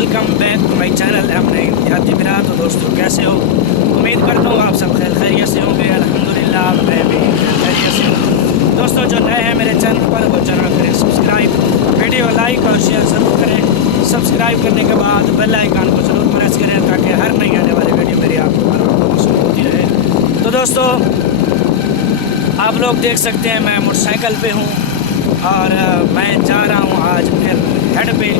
Welcome back to my channel अपने देहाती बिरा। तो दोस्तों कैसे हो, उम्मीद करता हूँ आप सब खैरियत से होंगे। अल्हम्दुलिल्लाह मैं भी खैरियत से हूँ। दोस्तों जो नए हैं मेरे चैनल पर वो चैनल करें सब्सक्राइब, वीडियो लाइक और शेयर ज़रूर करें। सब्सक्राइब करने के बाद बेल आइकन को ज़रूर प्रेस करें ताकि हर नई आने वाली वीडियो मेरी आपको हर वक्त मौसूल होती रहे। तो दोस्तों आप लोग देख सकते हैं मैं मोटरसाइकिल पे हूँ और मैं जा रहा हूँ आज फिर हेड पे।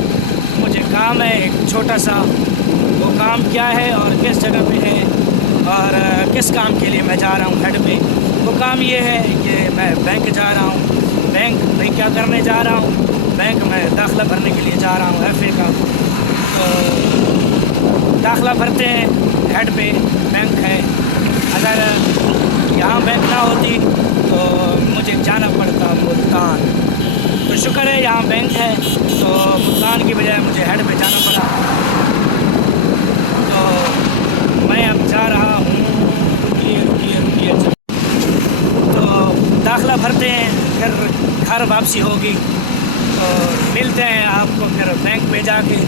मुझे काम है एक छोटा सा, वो काम क्या है और किस जगह पे है और किस काम के लिए मैं जा रहा हूँ हेड पे। वो काम ये है कि मैं बैंक जा रहा हूँ। बैंक में क्या करने जा रहा हूँ, बैंक में दाखिला भरने के लिए जा रहा हूँ FA का। तो दाखिला भरते हैं हेड पे, बैंक है। अगर यहाँ बैंक ना होती तो मुझे जाना पड़ता मुल्तान। तो शुक्र है यहाँ बैंक है, तो मुल्तान की बजाय मुझे हेड पे जाना पड़ा। तो मैं अब जा रहा हूँ, रुकिए। तो दाखिला भरते हैं, फिर घर वापसी होगी तो मिलते हैं आपको फिर बैंक में जाके,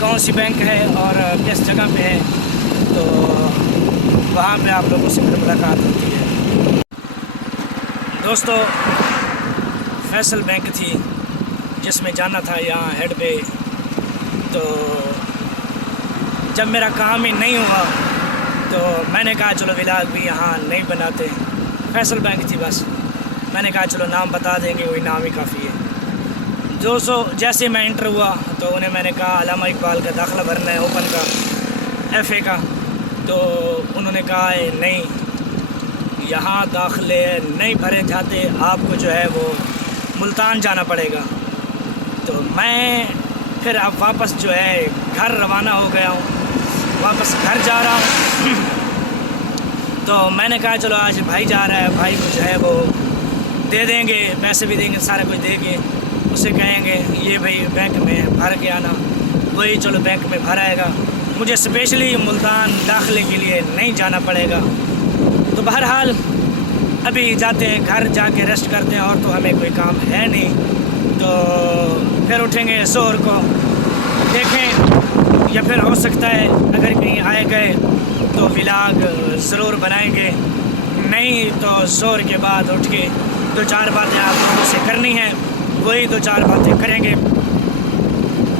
कौन सी बैंक है और किस जगह पे है। तो वहाँ पे आप लोगों से फिर मुलाकात होती है। दोस्तों फैसल बैंक थी जिसमें जाना था यहाँ हेड पे। तो जब मेरा काम ही नहीं हुआ तो मैंने कहा चलो व्लॉग भी यहाँ नहीं बनाते। फैसल बैंक थी, बस मैंने कहा चलो नाम बता देंगे, वही नाम ही काफ़ी है। दोस्तों जैसे मैं इंटर हुआ तो उन्हें मैंने कहा अल्लामा इकबाल का दाखिला भरना है ओपन का, FA का। तो उन्होंने कहा है नहीं, यहाँ दाखिले नहीं भरे जाते, आपको जो है वो मुल्तान जाना पड़ेगा। तो मैं फिर अब वापस जो है घर रवाना हो गया हूँ, वापस घर जा रहा हूँ। तो मैंने कहा चलो आज भाई जा रहा है, भाई को जो है वो दे देंगे, पैसे भी देंगे, सारा कुछ देंगे। उसे कहेंगे ये भाई बैंक में भर के आना, वही चलो बैंक में भर आएगा। मुझे स्पेशली मुल्तान दाखिले के लिए नहीं जाना पड़ेगा। तो बहरहाल अभी जाते हैं घर, जाके रेस्ट करते हैं, और तो हमें कोई काम है नहीं। तो फिर उठेंगे ज़ोहर को, देखें या फिर हो सकता है अगर कहीं आए गए तो व्लॉग ज़रूर बनाएंगे, नहीं तो ज़ोहर के बाद उठ के 2-4 बातें आप लोगों से करनी है, वही 2-4 बातें करेंगे।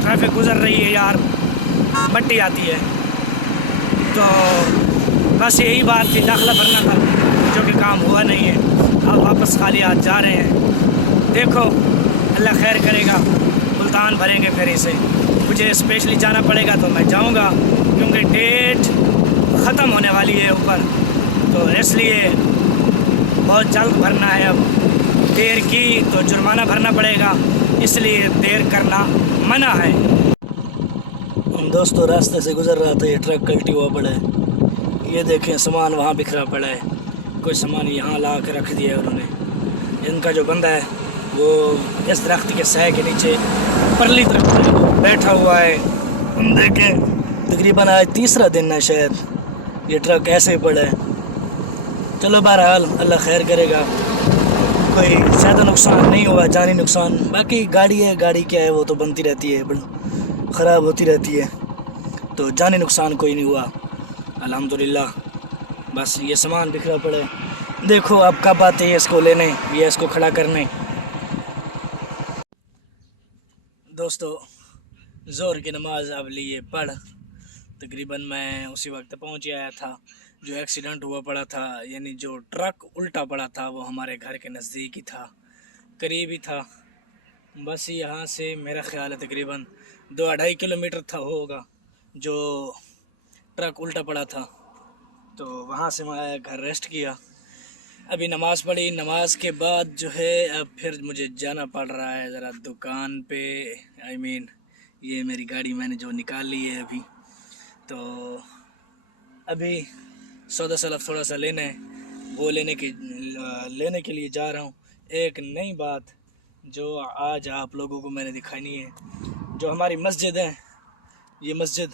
ट्रैफिक गुज़र रही है यार, मट्टी आती है। तो बस यही बात थी, दाखिला भरना था जो कि काम हुआ नहीं है। अब वापस खाली हाथ जा रहे हैं। देखो अल्लाह खैर करेगा, मुल्तान भरेंगे फिर इसे। मुझे स्पेशली जाना पड़ेगा तो मैं जाऊंगा क्योंकि डेट ख़त्म होने वाली है ऊपर, तो इसलिए बहुत जल्द भरना है। अब देर की तो जुर्माना भरना पड़ेगा, इसलिए देर करना मना है। दोस्तों रास्ते से गुज़र रहा था, ये ट्रक कल्टी हुआ पड़ा है। ये देखें सामान वहाँ बिखरा पड़ा है, कुछ सामान यहाँ ला के रख दिया है उन्होंने। इनका जो बंदा है वो इस दरख्त के साए के नीचे परली तरफ बैठा हुआ है। हम देखें तकरीबन आज 3रा दिन है शायद ये ट्रक ऐसे ही पड़ा है। चलो बहरहाल अल्लाह खैर करेगा, कोई ज़्यादा नुकसान नहीं हुआ, जानी नुकसान। बाकी गाड़ी है, गाड़ी क्या है वो तो बनती रहती है, बड़ी ख़राब होती रहती है। तो जानी नुकसान कोई नहीं हुआ अल्हम्दुलिल्लाह। बस ये सामान बिखरा पड़ा है। देखो अब कब आते हैं इसको लेने या इसको खड़ा करने। दोस्तों ज़ोहर की नमाज़ अब लिए पढ़, तकरीबन मैं उसी वक्त पहुंच आया था जो एक्सीडेंट हुआ पड़ा था, यानी जो ट्रक उल्टा पड़ा था वो हमारे घर के नज़दीक ही था, करीब ही था। बस यहाँ से मेरा ख़्याल है तकरीबन 2-2.5 किलोमीटर था होगा जो ट्रक उल्टा पड़ा था। तो वहाँ से मैं घर रेस्ट किया, अभी नमाज़ पढ़ी। नमाज के बाद जो है अब फिर मुझे जाना पड़ रहा है ज़रा दुकान पे। ये मेरी गाड़ी मैंने जो निकाल ली है अभी, तो अभी सौदा सलफ थोड़ा सा लेना है, वो लेने के लिए जा रहा हूँ। एक नई बात जो आज आप लोगों को मैंने दिखानी है, जो हमारी मस्जिद है, ये मस्जिद,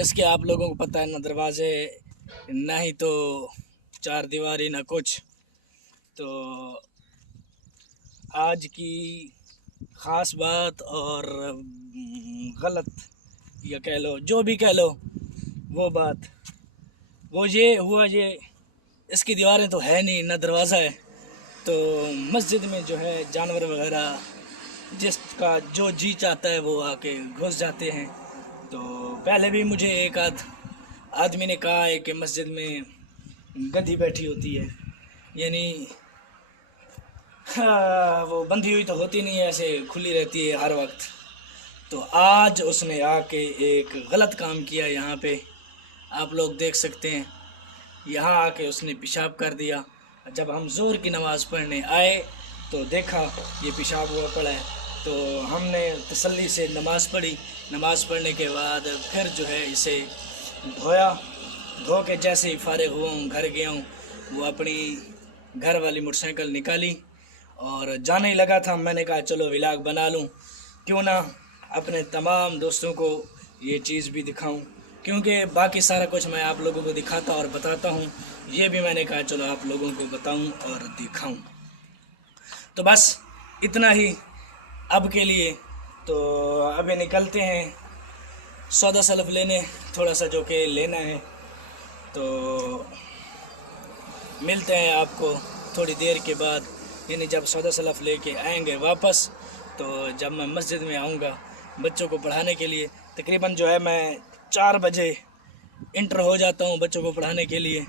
इसके आप लोगों को पता है ना दरवाज़े, ना ही तो 4 दीवारी ना कुछ। तो आज की ख़ास बात और غلط یا کہہ لو جو بھی کہہ لو وہ بات، وہ یہ ہوا یہ اس کی دیواریں تو ہے نہیں نہ دروازہ ہے، تو مسجد میں جو ہے جانور وغیرہ جس کا جو جی چاہتا ہے وہ آ کے گھس جاتے ہیں۔ تو پہلے بھی مجھے ایک آدمی نے کہا ہے کہ مسجد میں گدھی بیٹھی ہوتی ہے، یعنی وہ بندھی ہوئی تو ہوتی نہیں ہے، ایسے کھلی رہتی ہے ہر وقت۔ تو آج اس نے آ کے ایک غلط کام کیا یہاں پہ، آپ لوگ دیکھ سکتے ہیں، یہاں آ کے اس نے پیشاب کر دیا۔ جب ہم ظہر کی نماز پڑھنے آئے تو دیکھا یہ پیشاب ہوا پڑا ہے، تو ہم نے تسلی سے نماز پڑھی۔ نماز پڑھنے کے بعد پھر جو ہے اسے دھویا، دھو کے جیسے ہی فارغ ہوا ہوں گھر گیا ہوں، وہ اپنی گھر والی موٹر سائیکل نکالی اور جانے ہی لگا تھا۔ میں نے کہا چلو ولاگ بنا لوں، کیوں نہ اپنے تمام دوستوں کو یہ چیز بھی دکھاؤں، کیونکہ باقی سارا کچھ میں آپ لوگوں کو دکھاتا اور بتاتا ہوں، یہ بھی میں نے کہا چلو آپ لوگوں کو بتاؤں اور دکھاؤں۔ تو بس اتنا ہی اب کے لیے، تو ابھی نکلتے ہیں سودا سلف لینے، تھوڑا سا جو کہ لینا ہے، تو ملتے ہیں آپ کو تھوڑی دیر کے بعد، یعنی جب سودا سلف لے کے آئیں گے واپس، تو جب میں مسجد میں آؤں گا بچوں کو پڑھانے کے لیے، تقریباً جو ہے میں 4 بجے انٹر ہو جاتا ہوں بچوں کو پڑھانے کے لیے،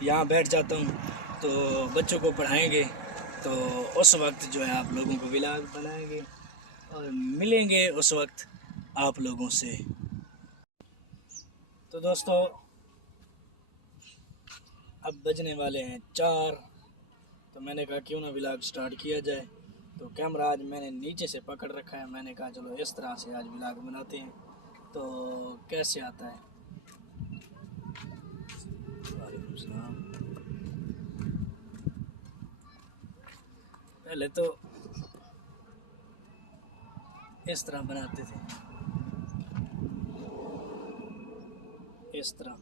یہاں بیٹھ جاتا ہوں، تو بچوں کو پڑھائیں گے، تو اس وقت جو ہے آپ لوگوں کو ولاگ بنائیں گے اور ملیں گے اس وقت آپ لوگوں سے۔ تو دوستو اب بجنے والے ہیں 4، تو میں نے کہا کیوں نہ ولاگ سٹارٹ کیا جائے، تو کیمرہ آج میں نے نیچے سے پکڑ رکھا ہے، میں نے کہا چلو اس طرح سے آج ولاگ بناتے ہیں، تو کیسے آتا ہے۔ وعلیکم السلام۔ پہلے تو اس طرح بناتے تھے، اس طرح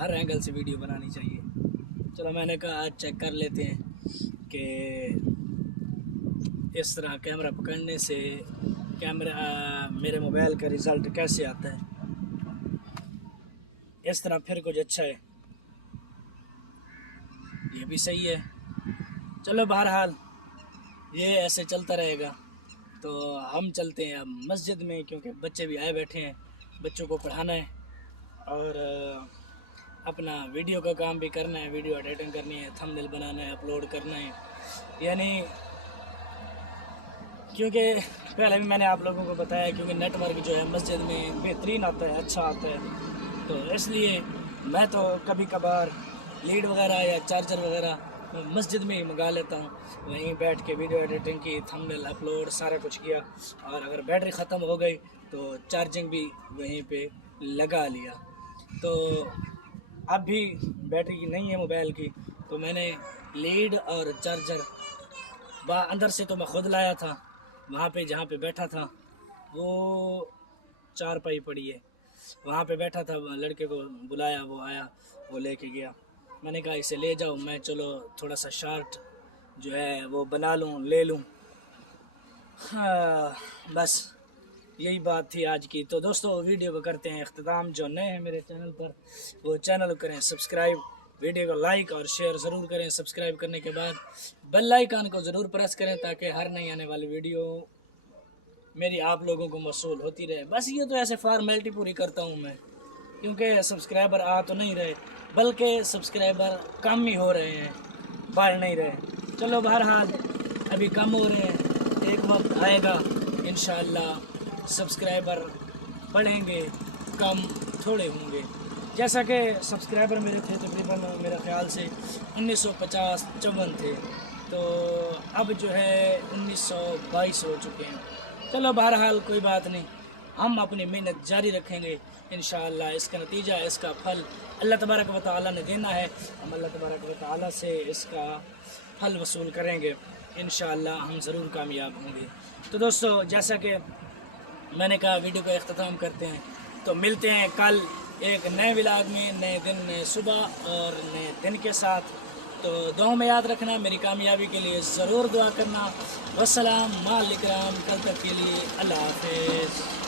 ہر اینگل سے ویڈیو بنانی چاہیے۔ چلو میں نے کہا آج چیک کر لیتے ہیں کہ اس طرح کیمرہ پکڑنے سے میرے موبائل کا رزلٹ کیسے آتا ہے۔ اس طرح پھر کچھ اچھا ہے، یہ بھی صحیح ہے۔ چلو بہرحال یہ ایسے چلتا رہے گا، تو ہم چلتے ہیں اب مسجد میں، کیونکہ بچے بھی آئے بیٹھے ہیں، بچوں کو پڑھانا ہے اور اپنا ویڈیو کا کام بھی کرنا ہے، ویڈیو ایڈیٹنگ کرنی ہے، تھمبنیل بنانا ہے، اپلوڈ کرنا ہے، یعنی کیونکہ پہلے بھی میں نے آپ لوگوں کو بتایا، کیونکہ نیٹ ورک جو ہے مسجد میں بہترین آتا ہے، اچھا آتا ہے، تو اس لیے میں تو کبھی کبھار لیڈ وغیرہ یا چارجر وغیرہ مسجد میں ہی منگا لیتا ہوں، وہیں بیٹھ کے ویڈیو ایڈیٹنگ کی، تھمبنیل اپلوڈ سارا کچھ کیا، اور اگر بیٹری ختم ہو گئی تو چارجنگ بھی وہیں پہ لگا لیا۔ تو اب بھی بیٹری کی نہیں ہے موبائل کی، تو میں نے لیڈ اور چارجر اندر سے تو میں خود لایا تھا، وہاں پہ جہاں پہ بیٹھا تھا وہ 4 پائی پڑی ہے، وہاں پہ بیٹھا تھا، لڑکے کو بلایا، وہ آیا، وہ لے کے گیا، میں نے کہا اسے لے جاؤ، میں چلو تھوڑا سا شارٹ جو ہے وہ بنا لوں، لے لوں۔ بس یہی بات تھی آج کی۔ تو دوستو ویڈیو کو کرتے ہیں اختتام، جو نئے ہیں میرے چینل پر وہ چینل کو کریں سبسکرائب، ویڈیو کو لائک اور شیئر ضرور کریں، سبسکرائب کرنے کے بعد بیل آئیکن کو ضرور پریس کریں تاکہ ہر نئی آنے والی ویڈیو میری آپ لوگوں کو موصول ہوتی رہے۔ بس یہ تو ایسے فارمیلٹی پوری کرتا ہوں میں، کیونکہ سبسکرائبر آ تو نہیں رہے، بلکہ سبسکرائبر کم ہی ہو رہے ہیں، بڑھ نہیں رہے۔ چلو بہرحال ابھی کم ہو رہے ہیں، ایک وقت آئے گا انشاءاللہ سبسکرائبر بڑھیں گے، کم تھوڑے ہوں گے۔ جیسا کہ سبسکرائبر میرے تھے تقریباً میرے خیال سے 1950-54 تھے، تو اب جو ہے 1922 ہو چکے ہیں۔ چلو بہرحال کوئی بات نہیں، ہم اپنی محنت جاری رکھیں گے، انشاءاللہ اس کا نتیجہ، اس کا پھل اللہ تبارک و تعالیٰ نے دینا ہے، ہم اللہ تبارک و تعالیٰ سے اس کا پھل وصول کریں گے، انشاءاللہ ہم ضرور کامیاب ہوں گے۔ تو دوستو جیسا کہ میں نے کہا ویڈیو کا اختتام کرتے ہیں، تو ملتے ہیں کل ایک نئے ولاگ میں، نئے دن، نئے صبح اور نئے دن کے ساتھ۔ تو دعاؤں میں یاد رکھنا، میری کامیابی کے لیے ضرور دعا کرنا۔ والسلام مع الاکرام، کل تک کے لیے اللہ حافظ۔